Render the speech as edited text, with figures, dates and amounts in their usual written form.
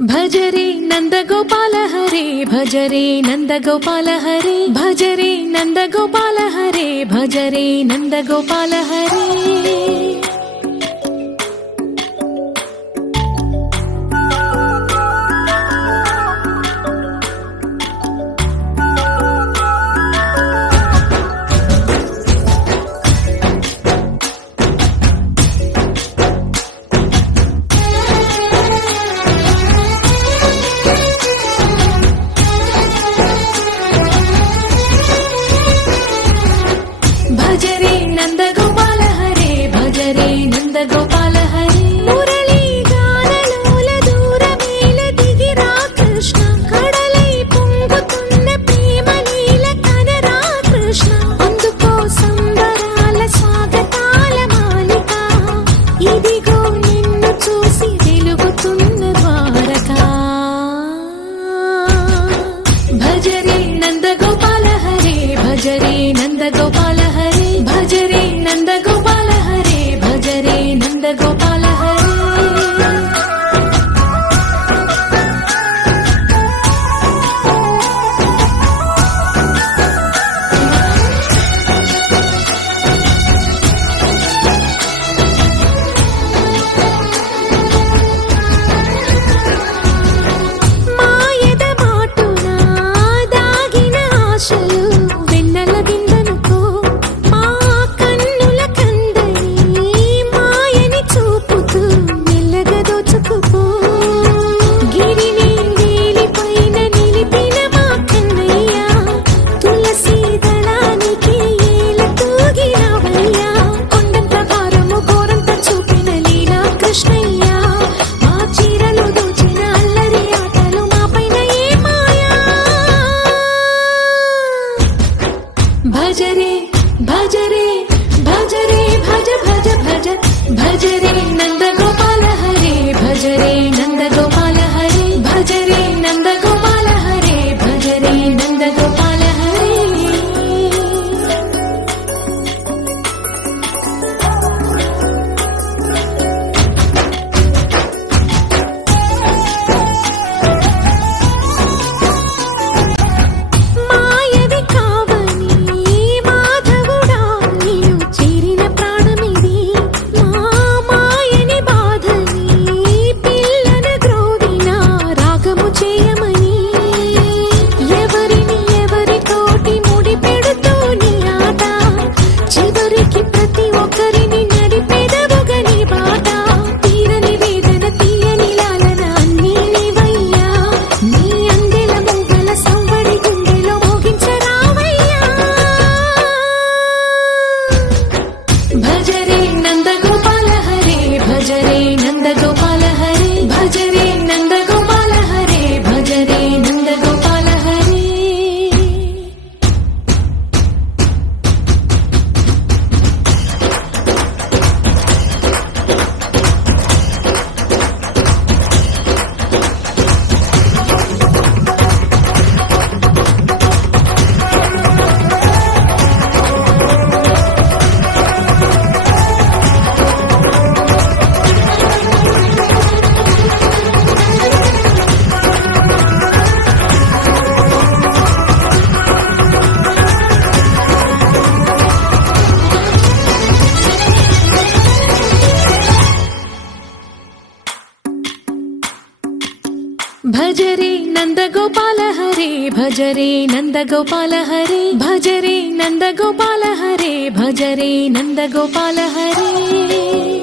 भजरे नंदगोपाल हरे भजरे नंदगोपाल हरे भजरे नंदगोपाल हरे भजरे नंदगोपाल हरे भजरे नंदगोपाल हरे भजरे नंदगोपाल हरे मुरली गानलोल दूरमेल दिगिरा कृष्ण कड़लै పొంగుతున్న ప్రేమ నీల కనరా కృష్ణ అందుకో సంబరాల స్వాగతాల మాలిక ఇదిగో నిన్ను చూసి వెలుగుతున్న ద్వారకా भजरे नंदगोपाल हरे भजरे नंदगोपाल हरे भजरे नंदगोपाल हरे भजरे नंदगोपाल हरे भजरे भजरे भजरे भज भज भज भजरे नंदगोपाल हरे भजरे नंदगोपाल हरे भजरे नंदगोपाल हरे भजरे नंदगोपाल हरे भजरे नंदगोपाल हरे भजरे नंदगोपाल हरे भजरे नंदगोपाल हरे भजरे नंदगोपाल हरे भजरे नंदगोपाल हरे भजरे नंदगोपाल हरे भजरे नंदगोपाल हरे भजरे नंदगोपाल हरे